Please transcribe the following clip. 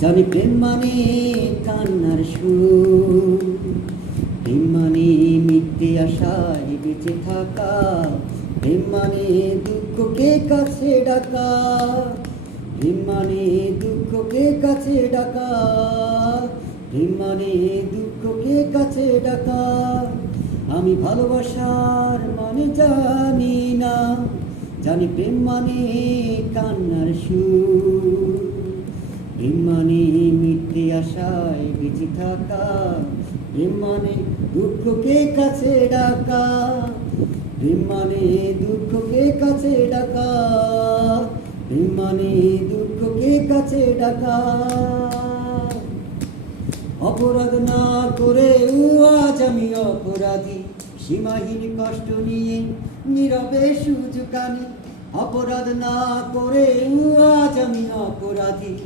জানি প্রেম মানে কান্নার সুর, প্রেম মানে মিথ্যে আশায় বেঁচে থাকা, প্রেম মানে দুঃখকে কাছে ডাকা, প্রেম মানে দুঃখকে কাছে ডাকা, প্রেম মানে দুঃখকে কাছে ডাকা। আমি ভালোবাসার মানে জানি না, জানি প্রেম মানে কান্নার সুর, প্রেম মানে মিথ্যে আশায় বেঁচে থাকা, প্রেম মানে দুঃখকে কাছে ডাকা, প্রেম মানে দুঃখকে কাছে ডাকা, প্রেম মানে দুঃখকে কাছে ডাকা। অপরাধ না করে আজ আমি অপরাধী, সীমাহীন কষ্ট নিয়ে নীরবে সুযোগানি। অপরাধ না করে আজ আমি অপরাধী।